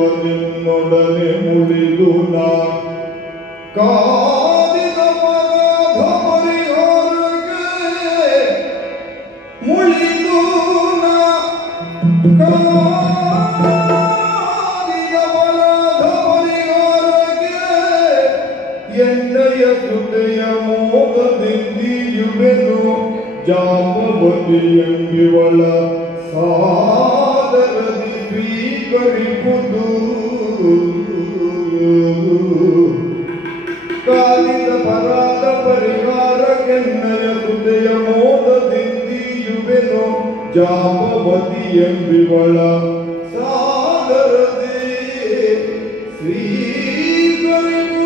ದೇವನಿನ್ನೊಡನೆ ಮುಳಿದು ನಾ ಕಾದಿದ ಮಗ ಪರಿಹಾರಕ್ಕೆ ಮುಳಿದು ನಾ ಕಾದಿದ ಮಗ ಪರಿಹಾರಕ್ಕೆ ಎಣ್ಣೆಯ ಜೊತೆಯ ಮೋದದಿಂದಿಯುವೆನು ಜಾಂಬವತಿ ಎಂಬಿವಳ ಸಾದರದಿ ಸ್ವೀಕರಿಪುದು ಕಾಲಿದ ಪರಾದ ಪರಿಹಾರ ಕೆನ್ನಯ ಹೃದಯ ಮೋದದಿಂದಿಯುವೆನು ಜಾಂಬವತಿ ಎಂಬಿವಳ ಸಾದರದಿ ಸ್ವೀಕರಿಪುದು